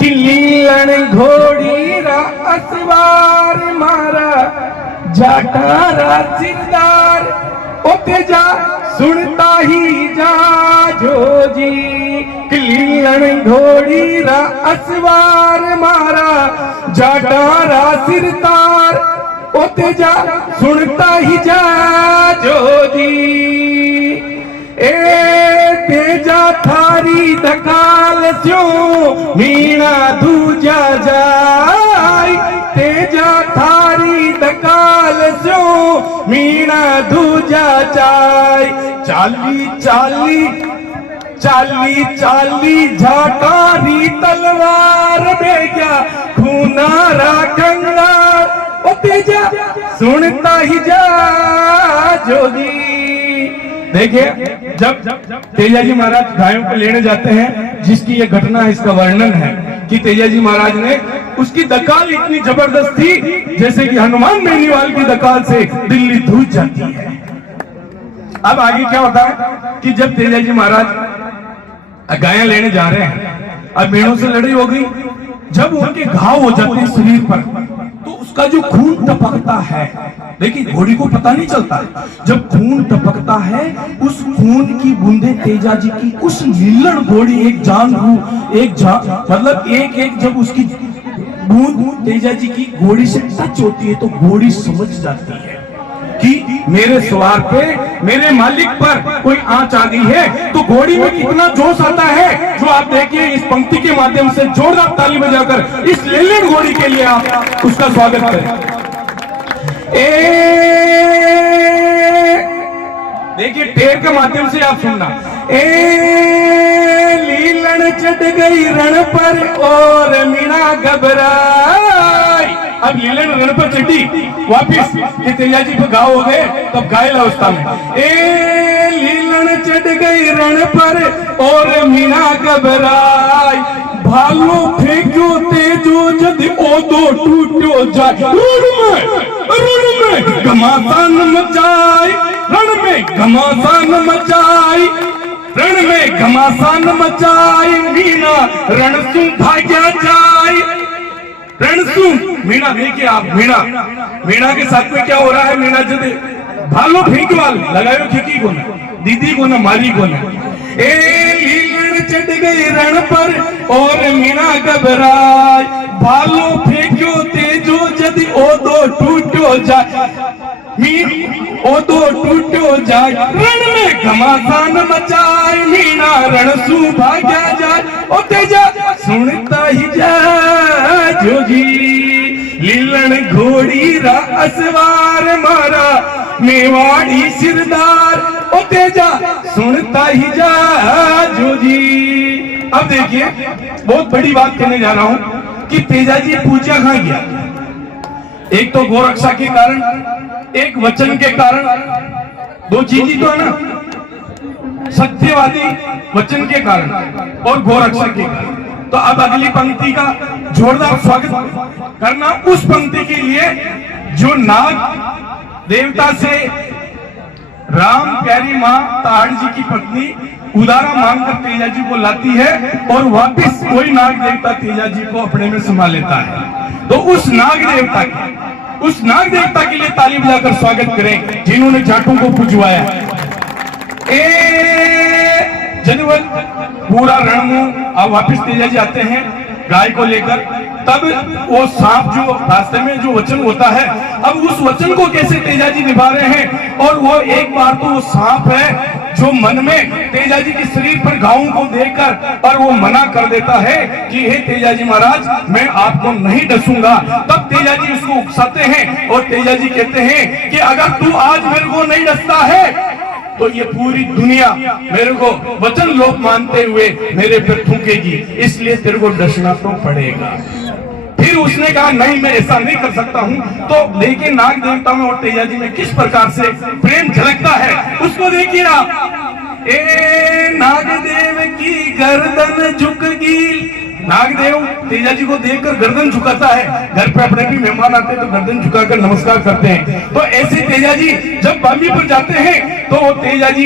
कि लीलन घोड़ी रा असवार मारा जाटारा सिरदार ओ तेजा सुनता ही जा जोजी कि लीलन घोड़ी रा असवार मारा जाटारा सिरदार ओ तेजा सुनता ही जा जोजी ए तेजा थारी धकाल स्यो मीणा दूजा जाय तेजा थारी धकाल स्यो मीणा दूजा जाय चाली चाली चाली चाली झाटारी तलवार बेजा खूनारा कंगार ओ तेजा सुनता ही जा जोगी। देखिए जब तेजाजी महाराज गायों को लेने जाते हैं, जिसकी ये घटना है, इसका वर्णन है कि तेजाजी महाराज ने उसकी दकाल इतनी जबरदस्त थी जैसे कि हनुमान बेनीवाल की दकाल से दिल्ली धूज जाती है। अब आगे क्या होता है कि जब तेजाजी महाराज गायें लेने जा रहे हैं, अब भेड़ों से लड़ाई हो गई, जब उनके घाव हो जाते हैं शरीर पर तो उसका जो खून टपकता है, देखिए घोड़ी को पता नहीं चलता, जब खून टपकता है उस खून की बूंदे तेजाजी की उस लीलन घोड़ी एक जान मतलब एक जब उसकी बूंद तेजाजी की घोड़ी से टच होती है तो घोड़ी समझ जाती है कि मेरे सवार पे, मेरे मालिक पर कोई आंच आ गई है। तो घोड़ी में कितना जोश आता है, जो आप देखिए इस पंक्ति के माध्यम से जोरदार ताली बजाकर इस लीलन घोड़ी के लिए आप उसका स्वागत करें। देखिए टेर के माध्यम से आप सुनना। लीलन चढ़ गई रण पर और मीणा घबराई। अब लीलन रण पर चढ़ी वापिस कि तेजाजी पे घाव हो गए, तब घायल अवस्था में लीलन चढ़ गई रण पर और मीणा घबराई। भालो फेंक्यो तेजो जदि ओदो टूट्यो जाए रण में घमासान मचाई, रण में घमासान मचाई, रण में घमासान मचाई। मीणा रण सु भाग्या जाई, रण सु मीणा देखिए आप, मीणा के साथ में क्या हो रहा है। मीणा जदि भालो फेंकवाल लगायो खिकी को न दीदी को न मारी को न। लीलन चढ़ गई रण पर और मीणा घबराई। भालो फेंक्यो तेजो जदि ओदो टूट्यो जाए, ओदो टूट्यो जाए। रण में घमासान मचाई, मीणा रण सु भाग्या जाए। ओ तेजा सुनता ही जा जोगी लीलन घोड़ी रा असवार मारा मेवाड़ी सिरदार। ओ तेजा सुनता ही जा जोगी। अब देखिए बहुत बड़ी बात कहने जा रहा हूं कि तेजाजी पूजा कहां गया। एक तो गोरक्षा के कारण, एक वचन के कारण, दो चीज ही तो है ना, सत्यवादी वचन के कारण और गोरक्षा के कारण। तो अब अगली पंक्ति का जोरदार स्वागत करना उस पंक्ति के लिए जो नाग देवता से राम प्यारी मां ताड़ जी की पत्नी उदारा मांगकर तेजाजी को लाती है और वापिस कोई नाग देवता तेजाजी को अपने में समा लेता है। तो उस नाग देवता के लिए ताली बजाकर स्वागत करें जिन्होंने जाटों को पुजवाया। जनवल पूरा रणमू अब वापिस तेजाजी आते हैं गाय को लेकर। तब वो सांप जो रास्ते में जो वचन होता है, अब उस वचन को कैसे तेजाजी निभा रहे हैं। और वो एक बार तो वो सांप है जो मन में तेजाजी के शरीर पर घावों को देखकर और वो मना कर देता है कि हे तेजाजी महाराज मैं आपको नहीं डसूंगा। तब तेजाजी उसको उकसाते हैं और तेजाजी कहते हैं कि अगर तू आज मेरे को नहीं डसता है तो ये पूरी दुनिया मेरे को वचन लोक मानते हुए मेरे पर थूकेगी, इसलिए तेरे को डसना तो पड़ेगा। फिर उसने कहा नहीं मैं ऐसा नहीं कर सकता हूं। तो देखिए नाग देवता में और तेजाजी में किस प्रकार से प्रेम झलकता है उसको देखिए आप। नागदेव की गर्दन झुकगी। नागदेव तेजाजी को देखकर गर्दन झुकाता है। घर पे अपने भी मेहमान आते हैं तो गर्दन झुकाकर नमस्कार करते हैं। तो ऐसे तेजाजी जब बामी पर जाते हैं तो वो तेजाजी